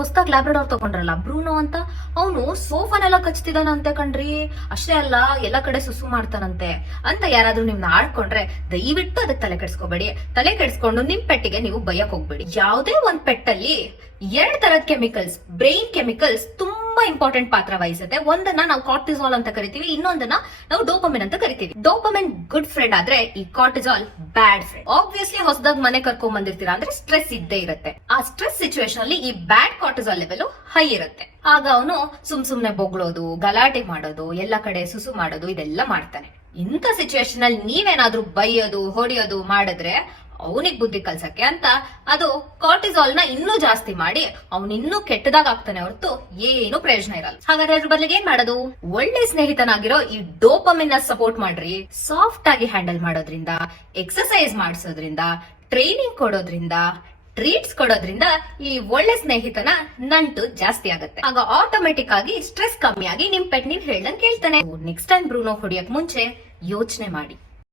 ಹೊಸದಾಗಿ Labrador ತಗೊಂಡ್ರಲ್ಲ Bruno ಅಂತ, ಅವನು ಸೋಫಾನೆಲ್ಲ ಕಚ್ತಿದಾನಂತೆ ಕಣ್ರಿ. ಅಷ್ಟೇ ಅಲ್ಲ, ಎಲ್ಲ ಕಡೆ ಸುಸು ಮಾಡ್ತಾನಂತೆ ಅಂತ ಯಾರಾದ್ರೂ ನಿಮ್ನ ಆಡ್ಕೊಂಡ್ರೆ ದಯವಿಟ್ಟು ಅದಕ್ಕೆ ತಲೆ ಕೆಡ್ಸ್ಕೋಬೇಡಿ. ತಲೆ ಕೆಡ್ಸ್ಕೊಂಡು ನಿಮ್ ಪೆಟ್ಟಿಗೆ ನೀವು ಬಯಕ್ ಹೋಗ್ಬೇಡಿ. ಯಾವುದೇ ಒಂದ್ ಪೆಟ್ಟಲ್ಲಿ 2 ತರದ ಕೆಮಿಕಲ್ಸ್, ಬ್ರೈನ್ ಕೆಮಿಕಲ್ಸ್ ತುಂಬಾ ಇಂಪಾರ್ಟೆಂಟ್ ಪಾತ್ರ ವಹಿಸುತ್ತೆ. ಒಂದನ್ನ ನಾವು ಕಾರ್ಟಿಸಾಲ್ ಅಂತ ಕರಿತೀವಿ, ಇನ್ನೊಂದನ್ನ ನಾವು ಡೋಪಮಿನ್ ಅಂತ ಕರಿತೀವಿ. ಡೋಪಮಿನ್ ಗುಡ್ ಫ್ರೆಂಡ್ ಆದ್ರೆ ಈ ಕಾರ್ಟಿಸಾಲ್ ಬ್ಯಾಡ್ ಫ್ರೆಂಡ್. ಆಬ್ವಿಯಸ್ಲಿ ಹೊಸದಾಗಿ ಮನೆ ಕರ್ಕೊಂಡ್ ಬಂದಿರ್ತೀರಾ ಅಂದ್ರೆ ಸ್ಟ್ರೆಸ್ ಇದ್ದೇ ಇರುತ್ತೆ. ಆ ಸ್ಟ್ರೆಸ್ ಸಿಚುವೇಶನ್ ಅಲ್ಲಿ ಈ ಬ್ಯಾಡ್ ಕಾರ್ಟಿಸಾಲ್ ಲೆವೆಲ್ ಹೈ ಇರುತ್ತೆ. ಆಗ ಅವನು ಸುಮ್ನೆ ಬೊಗಳೋದು, ಗಲಾಟೆ ಮಾಡೋದು, ಎಲ್ಲ ಕಡೆ ಸುಸು ಮಾಡೋದು, ಇದೆಲ್ಲ ಮಾಡ್ತಾನೆ. ಇಂಥ ಸಿಚುವೇಶನ್ ಅಲ್ಲಿ ನೀವೇನಾದ್ರೂ ಬೈಯೋದು, ಹೊಡಿಯೋದು ಮಾಡಿದ್ರೆ ಅವನಿಗೆ ಬುದ್ಧಿ ಕಲ್ಸಕ್ಕೆ ಅಂತ ಅದು ಕಾರ್ಟಿಸಾಲ್ ನ ಇನ್ನೂ ಜಾಸ್ತಿ ಮಾಡಿ ಅವನಿನ್ನೂ ಕೆಟ್ಟದಾಗ ಆಗ್ತಾನೆ ಹೊರತು ಏನು ಪ್ರಯೋಜನ ಇರಲ್ಲ. ಹಾಗಾದ್ರೆ ಅದ್ರ ಬದಲಿಗೆ ಏನ್ ಮಾಡೋದು? ಒಳ್ಳೆ ಸ್ನೇಹಿತನಾಗಿರೋ ಈ ಡೋಪಮಿನ್ ನ ಸಪೋರ್ಟ್ ಮಾಡ್ರಿ. ಸಾಫ್ಟ್ ಆಗಿ ಹ್ಯಾಂಡಲ್ ಮಾಡೋದ್ರಿಂದ, ಎಕ್ಸರ್ಸೈಸ್ ಮಾಡಿಸೋದ್ರಿಂದ, ಟ್ರೈನಿಂಗ್ ಕೊಡೋದ್ರಿಂದ, ಟ್ರೀಟ್ಸ್ ಕೊಡೋದ್ರಿಂದ ಈ ಒಳ್ಳೆ ಸ್ನೇಹಿತನ ನಂಟು ಜಾಸ್ತಿ ಆಗುತ್ತೆ. ಆಗ ಆಟೋಮೆಟಿಕ್ ಆಗಿ ಸ್ಟ್ರೆಸ್ ಕಮ್ಮಿ ಆಗಿ ನಿಮ್ ಪೆಟ್ ನೀವ್ ಹೇಳ್ದಂಗ್ ಕೇಳ್ತಾನೆ. ನೆಕ್ಸ್ಟ್ ಟೈಮ್ ಬ್ರೂನೋ ಹೊಡಿಯಕ್ ಮುಂಚೆ ಯೋಚನೆ ಮಾಡಿ.